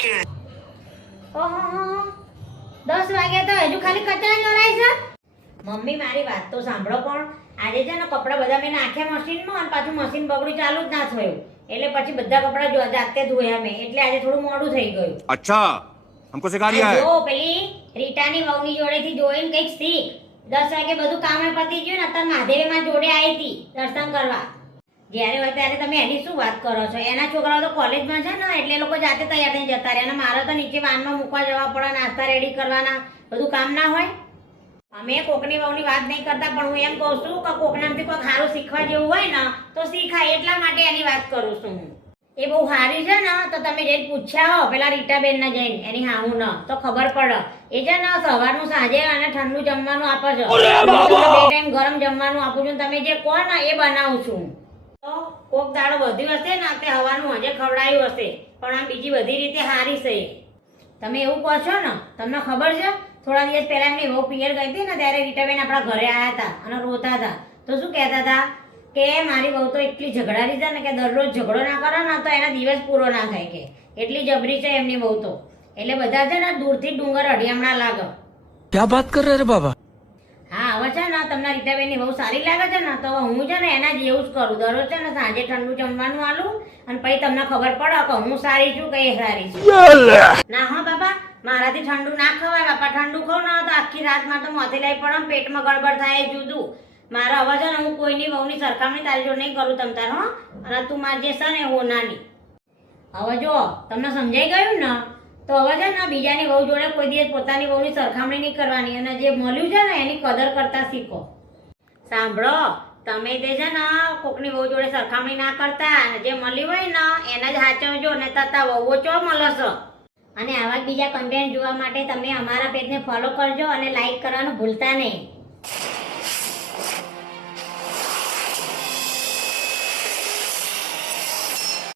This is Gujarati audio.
ઓહો 10 વાગે તો હજુ ખાલી કચરા નોરાય છે. મમ્મી મારી વાત તો સાંભળો, પણ આજે છે ને કપડા બધા મેં નાખ્યા મશીનમાં અને પાછું મશીન બગડ્યું ચાલુ જ ના થયું, એટલે પછી બધા કપડા જાતે ધોયા મેં, એટલે આજે થોડું મોડું થઈ ગયું. અચ્છા, हमको सिखा रिया है. જો પેલી રીટાની વહુની જોડેથી જોઈને કંઈક શીખ. 10 વાગે બધું કામે પતી ગયું ને અત્યારે મહાદેવીમાં જોડે આવી હતી દર્શન કરવા. જ્યારે હોય ત્યારે તમે એની શું વાત કરો છો? એના છોકરાઓ તો કોલેજમાં છે ને, એટલે એ લોકો જાતે તૈયાર થઈને જતા રહે, અને મારે તો નીચે વાનમાં મૂકવા જવા પડે, નાસ્તા રેડી કરવાના, બધું કામ ના હોય. અમે કોકની વહુની વાત નહીં કરતા, પણ હું એમ કહું છું કે કોકનામાંથી કોઈ સારું શીખવા જેવું હોય ને તો શીખાય, એટલા માટે એની વાત કરું છું હું. એ બહુ સારી છે ને, તો તમે જઈને પૂછ્યા હો પેલા રીટાબેન ને જઈને, એની હાહુ ન તો ખબર પડે. એ છે ને સવારનું સાંજે અને ઠંડુ જમવાનું આપે છે, 2 ટાઈમ ગરમ જમવાનું આપું છું, તમે જે કહો ને એ બનાવું છું. તો કોક દાડો વધ્યું હશે ને તે હવાનું હજે ખવડાયું હશે, પણ આ બીજી બધી રીતે સારી છે. તમે એવું કહો છો ને, તમને ખબર છે થોડા દિવસ પહેલા એમની વહુ પિયર ગઈ હતી ને, ત્યારે રીટાબેન આપણા ઘરે આવ્યા હતા અને રોતા હતા. તો શું કહેતા હતા કે મારી વહુ તો એટલી ઝઘડારી છે ને કે દરરોજ ઝઘડો ના કરે ને તો એના દિવસ પૂરો ના થાય, કે એટલી જબરી છે એમની વહુ તો. એટલે બધા છે ને દૂરથી ડુંગર અઢિયામણા લાગે. क्या बात कर रहे रे बाबा? હા, હવે છે ને તમને રીટાબેનની બહુ સારી લાગે છે ને, તો હું છે ને એના જેવું જ કરું. દરરોજ છે ને સાંજે ઠંડુ જમવાનું આલું, અને પછી તમને ખબર પડે કે હું સારી છું કે એ સારી છું. ના હા બાપા, મારાથી ઠંડુ ના ખવાય બાપા. ઠંડુ ખાવ ને તો આખી રાતમાં તો મોતે લઈ પડે, પેટમાં ગડબડ થાય એ જુદું. મારો અવાજ છે ને હું કોઈની વહુની સરખામણી તારી જોડે નહીં કરું તમ તાર, હો. અને તું મારી જે છે ને હું નાની. હવે જો તમને સમજાઈ ગયું ને, તો હવે છે ને બીજાની વહુ જોડે કોઈ દિવસ પોતાની વહુની સરખામણી નહીં કરવાની, અને જે મળ્યું છે ને એની કદર કરતા શીખો. સાંભળો, તમે તે છે ને કોકની વહુ જોડે સરખામણી ના કરતા, અને જે મળ્યું હોય ને એને જ સાચવજો, ને તતા વહુઓ ચો મળે છે. અને આવા જ બીજા કન્ટેન્ટ જોવા માટે તમે અમારા પેજને ફોલો કરજો અને લાઈક કરવાનું ભૂલતા નહીં.